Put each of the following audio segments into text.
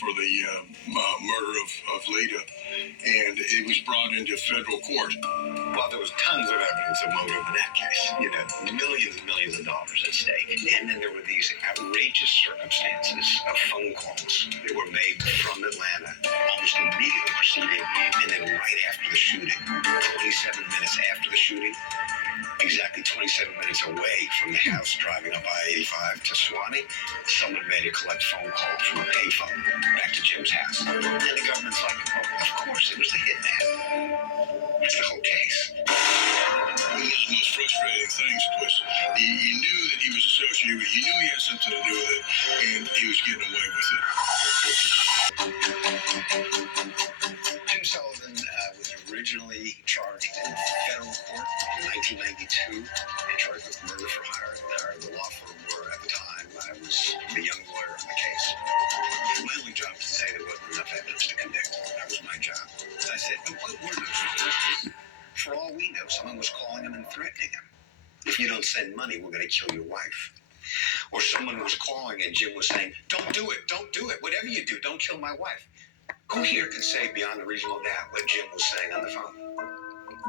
for the murder of Lita, and it was brought into federal court. Well, there was tons of evidence of motive in that case. Millions and millions of dollars at stake. And then there were these outrageous circumstances of phone calls that were made from Atlanta, almost immediately preceding, and then right after the shooting. 27 minutes after the shooting, exactly 27 minutes away from the house driving up I-85 to Swanee, someone made a collect phone call from a payphone back to Jim's house. And the government's like, oh, of course, it was the hitman. That's the whole case. One of the most frustrating things was you knew that he was associated with it, you knew he had something to do with it, and he was getting away with it. Jim Sullivan was originally charged in federal court in 1992 and charged with murder for hire. The law firm were, at the time, I was the young lawyer on the case. My only job was to say there wasn't enough evidence to convict. That was my job. So I said, what were those evidence? For all we know, someone was calling him and threatening him. If you don't send money, we're going to kill your wife. Or someone was calling and Jim was saying, don't do it, whatever you do, don't kill my wife. Who here can say beyond a reasonable doubt what Jim was saying on the phone?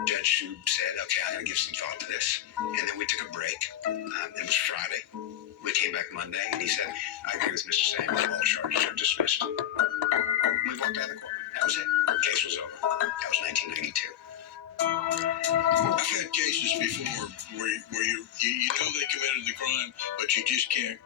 Judge Shub said, okay, I'm going to give some thought to this. And then we took a break. It was Friday. We came back Monday, and he said, I agree with Mr. Samuels, all charges are dismissed. We walked out of the courtroom. That was it. The case was over. That was 1992. I've had cases before where you know they committed the crime, but you just can't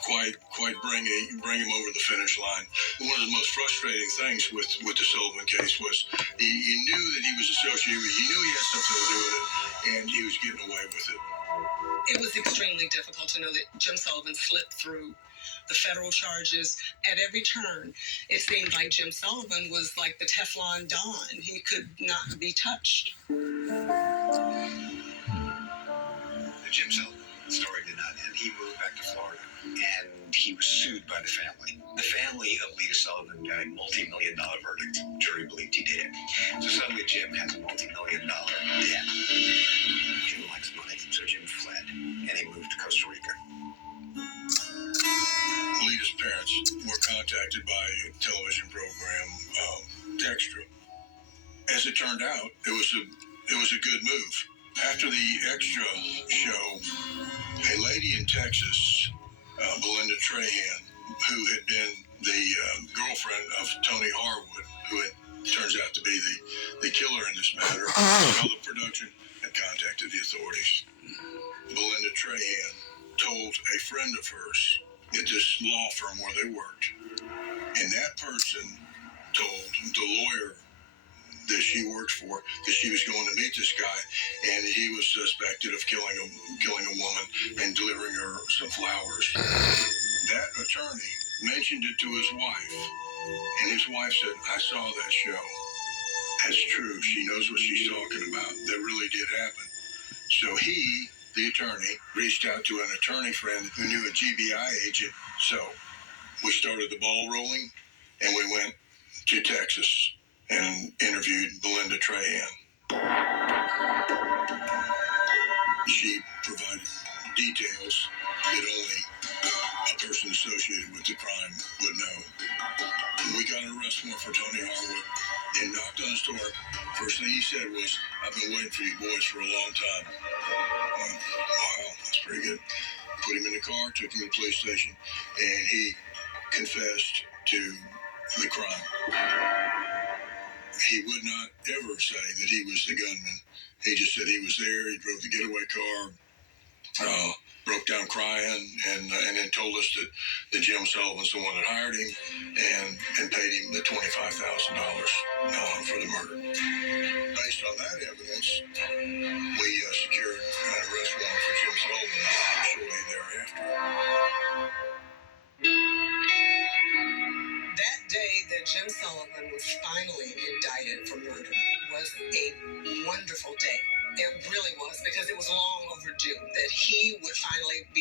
quite bring him over the finish line. One of the most frustrating things with the Sullivan case was you knew that he was associated with it, you knew he had something to do with it, and he was getting away with it. It was extremely difficult to know that Jim Sullivan slipped through the federal charges at every turn. It seemed like Jim Sullivan was like the Teflon Don. He could not be touched. The Jim Sullivan story did not end. He moved back to Florida, and he was sued by the family. The family of Lita Sullivan got a multi-million-dollar verdict. Jury believed he did it. So suddenly Jim has a multi-million-dollar debt. Jim likes money, so Jim fled, and he moved to Costa Rica. Lita's parents were contacted by a television program, Extra. As it turned out, it was a good move. After the Extra show, a lady in Texas, Belinda Trahan, who had been the girlfriend of Tony Harwood, who turns out to be the killer in this matter, saw the production and contacted the authorities. Belinda Trahan told a friend of hers at this law firm where they worked, and that person told the lawyer that she worked for that she was going to meet this guy, and he was suspected of killing a woman and delivering her some flowers. That attorney mentioned it to his wife, and his wife said, I saw that show. That's true. She knows what she's talking about. That really did happen. So he, the attorney, reached out to an attorney friend who knew a GBI agent. So we started the ball rolling, and we went to Texas and interviewed Belinda Trahan. She provided details that only a person associated with the crime would know. We got an arrest warrant for Tony Harwood and knocked on his door. First thing he said was, I've been waiting for you boys for a long time. Wow, that's pretty good. Put him in the car, took him to the police station, and he confessed to the crime. He would not ever say that he was the gunman. He just said he was there. He drove the getaway car, broke down crying, and then told us that Jim Sullivan's the one that hired him and paid him the $25,000 for the murder. Based on that evidence, we secured an arrest warrant for Jim Sullivan shortly thereafter. That day that Jim Sullivan was finally indicted for murder was a wonderful day. It really was, because it was long overdue that he would finally be